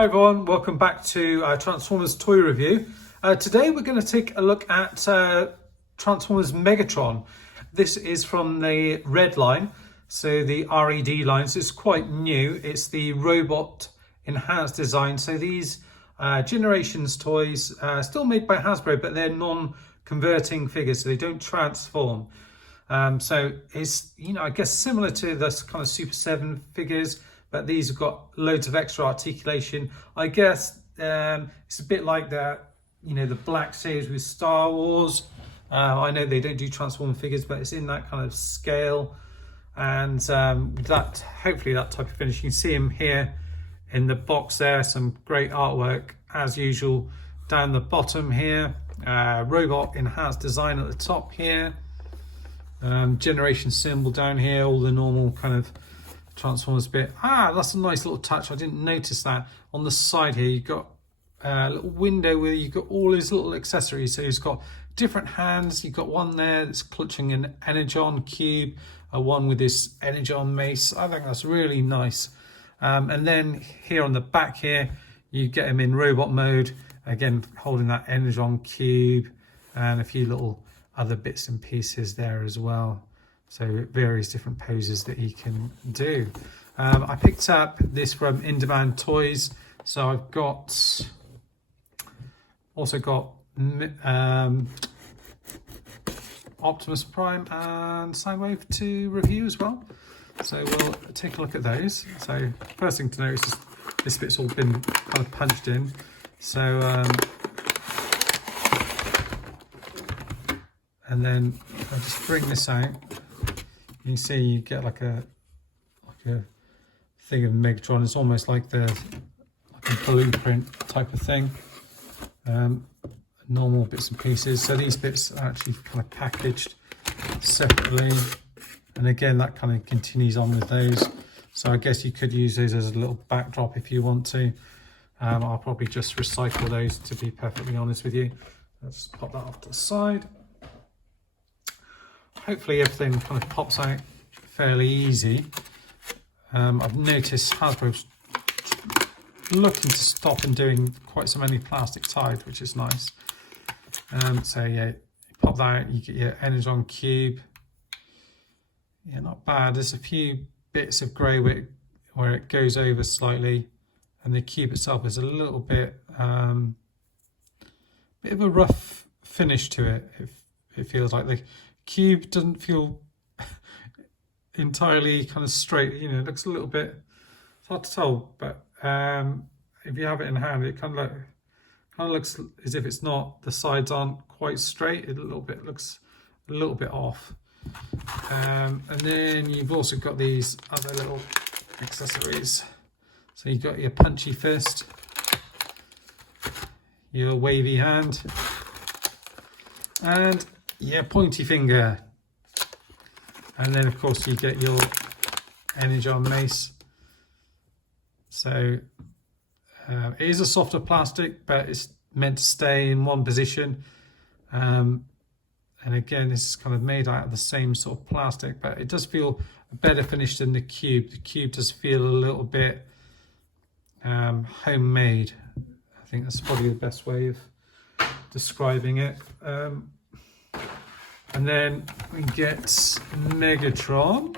Hi everyone, welcome back to Transformers Toy Review. Today we're going to take a look at Transformers Megatron. This is from the red line, so the RED line, so it's quite new. It's the robot enhanced design. So these Generations toys, still made by Hasbro, but they're non-converting figures, so they don't transform. So it's, I guess similar to this kind of Super 7 figures, but these have got loads of extra articulation. I guess it's a bit like the Black Sails with Star Wars. I know they don't do transform figures, but it's in that kind of scale. And that, hopefully that type of finish. You can see him here in the box there. Some great artwork as usual. Down the bottom here, robot enhanced design at the top here. Generation symbol down here, all the normal kind of Transformers bit. That's a nice little touch. I didn't notice that. On the side here, you've got a little window where you've got all his little accessories. So he's got different hands. You've got one there that's clutching an Energon cube, one with this Energon mace. I think that's really nice. And then here on the back here, you get him in robot mode, again holding that Energon cube and a few little other bits and pieces there as well. So various different poses that he can do. I picked up this from In Demand Toys. So I've also got Optimus Prime and Soundwave to review as well. So we'll take a look at those. So first thing to notice is this bit's all been kind of punched in. So and then I'll just bring this out. You can see you get like a thing of Megatron. It's almost like a blueprint type of thing. Normal bits and pieces. So these bits are actually kind of packaged separately. And again, that kind of continues on with those. So I guess you could use those as a little backdrop if you want to. I'll probably just recycle those, to be perfectly honest with you. Let's pop that off to the side. Hopefully everything kind of pops out fairly easy. I've noticed Hasbro's looking to stop and doing quite so many plastic ties, which is nice. So yeah, you pop that out, you get your Energon cube. Yeah, not bad. There's a few bits of grey where it goes over slightly, and the cube itself is a little bit of a rough finish to it. It feels like the cube doesn't feel entirely kind of straight. It looks a little bit, it's hard to tell, but if you have it in hand, it kind of looks as if it's not, the sides aren't quite straight. It looks a little bit off. And then you've also got these other little accessories. So you've got your punchy fist, your wavy hand, and your pointy finger. And then of course you get your Energon mace. So it is a softer plastic, but it's meant to stay in one position. And again, this is kind of made out of the same sort of plastic, but it does feel a better finish than the cube. The cube does feel a little bit homemade. I think that's probably the best way of describing it. And then we get Megatron.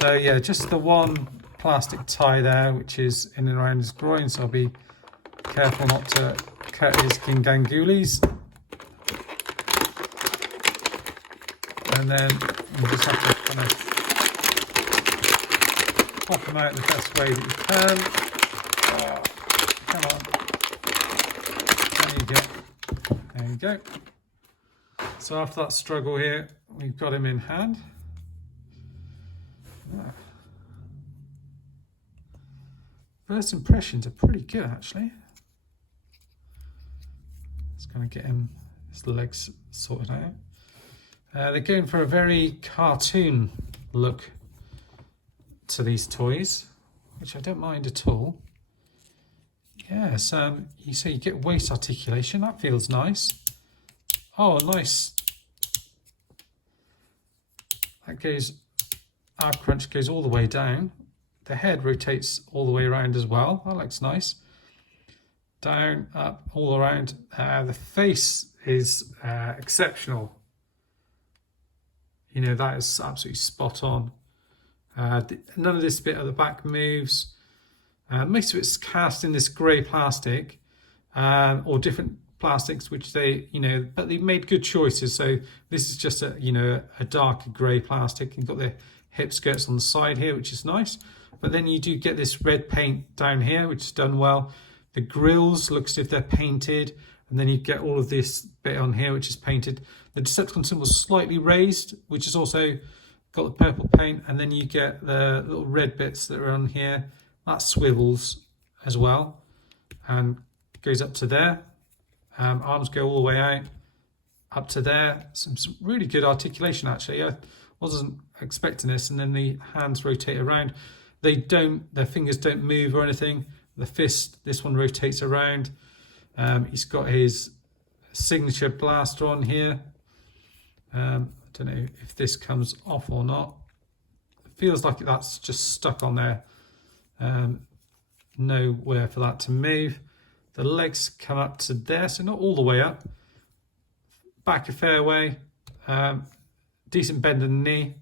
So yeah, just the one plastic tie there, which is in and around his groin, so I'll be careful not to cut his Kingangulis. And then you just have to kind of pop them out the best way that you can. Come on. There you go. So after that struggle here, we've got him in hand. First impressions are pretty good, actually. Just going to get his legs sorted out. They're going for a very cartoon look to these toys, which I don't mind at all. Yes, you say you get waist articulation. That feels nice. Oh, nice. That goes, our crunch goes all the way down. the head rotates all the way around as well. That looks nice. Down, up, all around. The face is exceptional. You know, that is absolutely spot on. None of this bit at the back moves. Most of it's cast in this grey plastic, or different plastics, which they, you know, but they've made good choices. So this is just a, you know, a darker grey plastic. You've got the hip skirts on the side here, which is nice. But then you do get this red paint down here, which is done well. The grills looks as if they're painted, and then you get all of this bit on here, which is painted. The Decepticon symbol is slightly raised, which has also got the purple paint, and then you get the little red bits that are on here. That swivels as well, and goes up to there. Arms go all the way out, up to there. Some really good articulation, actually. I wasn't expecting this. And then the hands rotate around. Their fingers don't move or anything. The fist, this one rotates around. He's got his signature blaster on here. I don't know if this comes off or not. It feels like that's just stuck on there. Nowhere for that to move. The legs come up to there, so not all the way up. Back a fair way. Decent bend in the knee.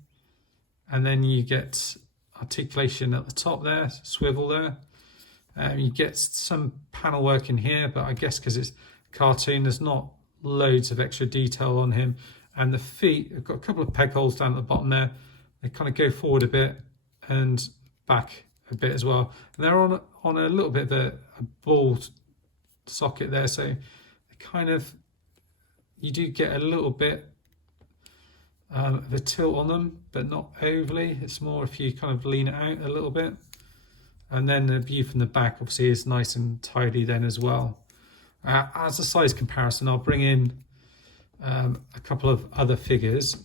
And then you get articulation at the top there, swivel there. You get some panel work in here, but I guess because it's cartoon, there's not loads of extra detail on him. And the feet, I've got a couple of peg holes down at the bottom there. They kind of go forward a bit and back a bit as well. And they're on a little bit of a ball socket there, so they kind of, you do get a little bit of a tilt on them, but not overly. It's more if you kind of lean it out a little bit. And then the view from the back obviously is nice and tidy then as well. As a size comparison, I'll bring in a couple of other figures.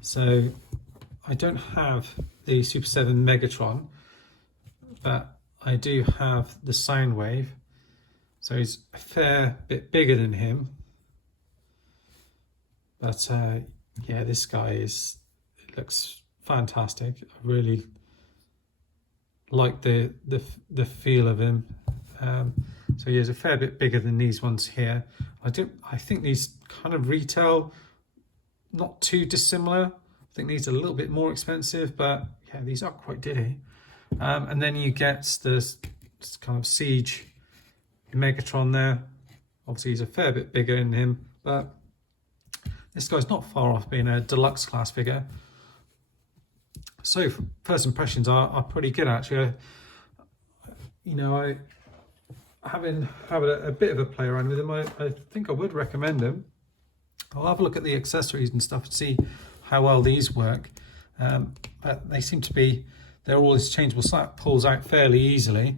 So I don't have the Super 7 Megatron, but I do have the Soundwave. So he's a fair bit bigger than him. But yeah, this guy looks fantastic. I really like the feel of him. So he's a fair bit bigger than these ones here. I think these kind of retail not too dissimilar. I think these are a little bit more expensive, but yeah, these are quite dilly. And then you get this kind of Siege Megatron there. Obviously he's a fair bit bigger than him, but this guy's not far off being a deluxe class figure. So first impressions are pretty good, actually. Having a bit of a play around with him, I think I would recommend him. I'll have a look at the accessories and stuff to see how well these work. But they seem to be, they're all interchangeable, so that pulls out fairly easily,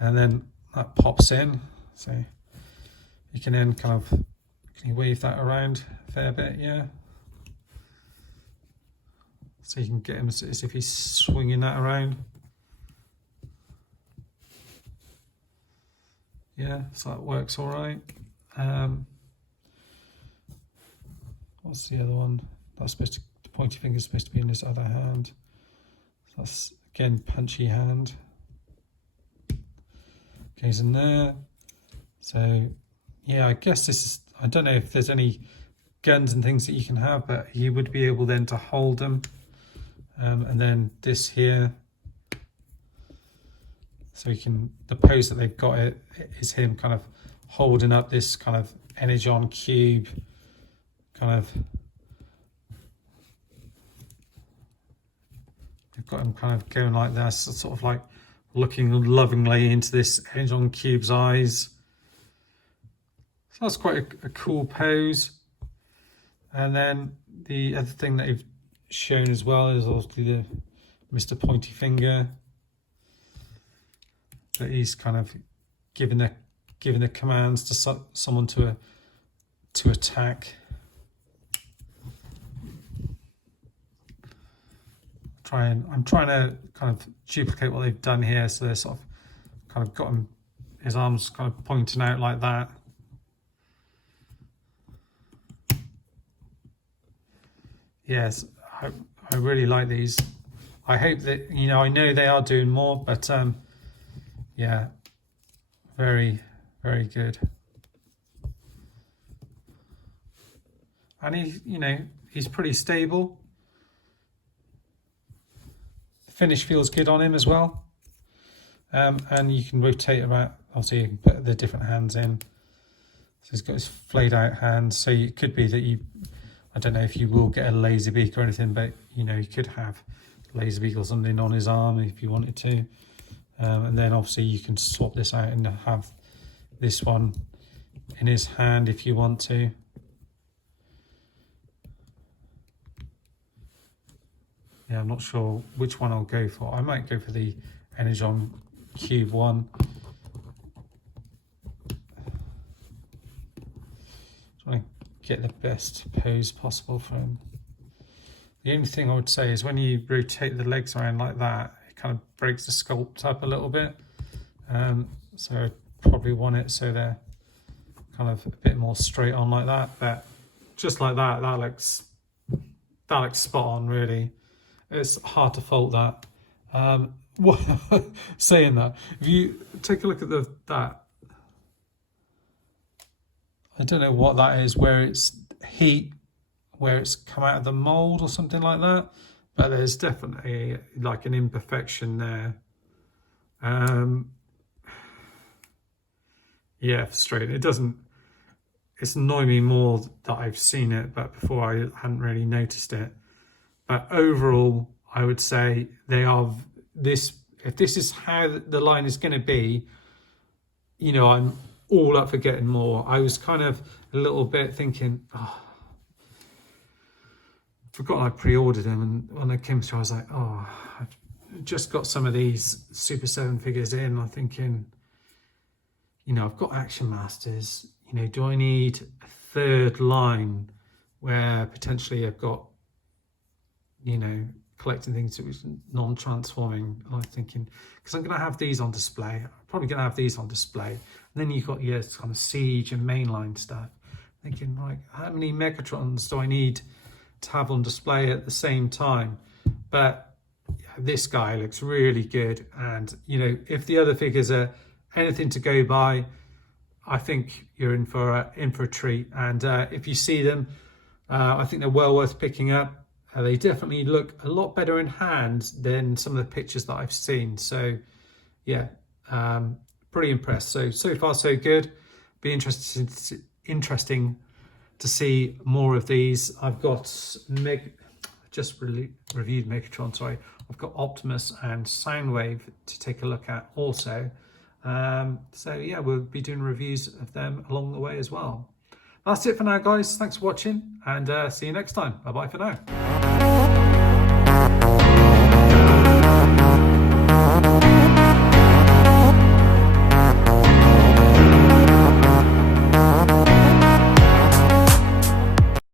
and then that pops in. So you can then kind of, can you wave that around a fair bit, yeah. So you can get him as if he's swinging that around. Yeah, so that works all right. What's the other one? That's supposed to, the pointy finger is supposed to be in his other hand. So that's again punchy hand. Goes in there. So yeah, I guess this is, I don't know if there's any guns and things that you can have, but you would be able then to hold them. And then this here, so you can, the pose that they've got it is him kind of holding up this kind of Energon cube, kind of, they've got him kind of going like this, sort of like looking lovingly into this Energon cube's eyes. So that's quite a cool pose. And then the other thing that they've shown as well is obviously the Mr. Pointy Finger, that he's kind of giving the commands to someone to attack. I'm trying to kind of duplicate what they've done here, so they're sort of kind of got him, his arms kind of pointing out like that. Yes, I really like these. I hope that, you know, I know they are doing more, but yeah, very, very good. And he, you know, he's pretty stable. The finish feels good on him as well. And you can rotate about, obviously you can put the different hands in. So he's got his flayed out hands. So it could be that you, I don't know if you will get a laser beak or anything, but you know, you could have laser beak or something on his arm if you wanted to. And then obviously you can swap this out and have this one in his hand if you want to. Yeah, I'm not sure which one I'll go for. I might go for the Energon Cube one. Trying to get the best pose possible for him. The only thing I would say is when you rotate the legs around like that, it kind of breaks the sculpt up a little bit. So I probably want it so they're kind of a bit more straight on like that. But just like that, that looks spot on, really. It's hard to fault that. Saying that, if you take a look at that, I don't know what that is, where it's heat, where it's come out of the mold or something like that, but there's definitely like an imperfection there. Yeah, frustrating. It's annoying me more that I've seen it, but before I hadn't really noticed it. But overall, I would say they are if this is how the line is going to be, you know, I'm all up for getting more. I was kind of a little bit thinking, oh, I forgot I pre-ordered them, and when I came through, I was like, oh, I've just got some of these Super 7 figures in. I'm thinking, you know, I've got Action Masters. You know, do I need a third line where potentially I've got, you know, collecting things that was non-transforming? And I'm thinking, because I'm going to have these on display. I'm probably going to have these on display. And then you've got your kind of Siege and mainline stuff. Thinking, like, how many Megatrons do I need to have on display at the same time? But yeah, this guy looks really good. And, you know, if the other figures are anything to go by, I think you're in for a treat. And if you see them, I think they're well worth picking up. They definitely look a lot better in hand than some of the pictures that I've seen. So yeah, pretty impressed. So far so good. Be interesting to see more of these. I've got just reviewed Megatron, sorry. I've got Optimus and Soundwave to take a look at also. So yeah, we'll be doing reviews of them along the way as well. That's it for now, guys. Thanks for watching, and see you next time. Bye bye for now.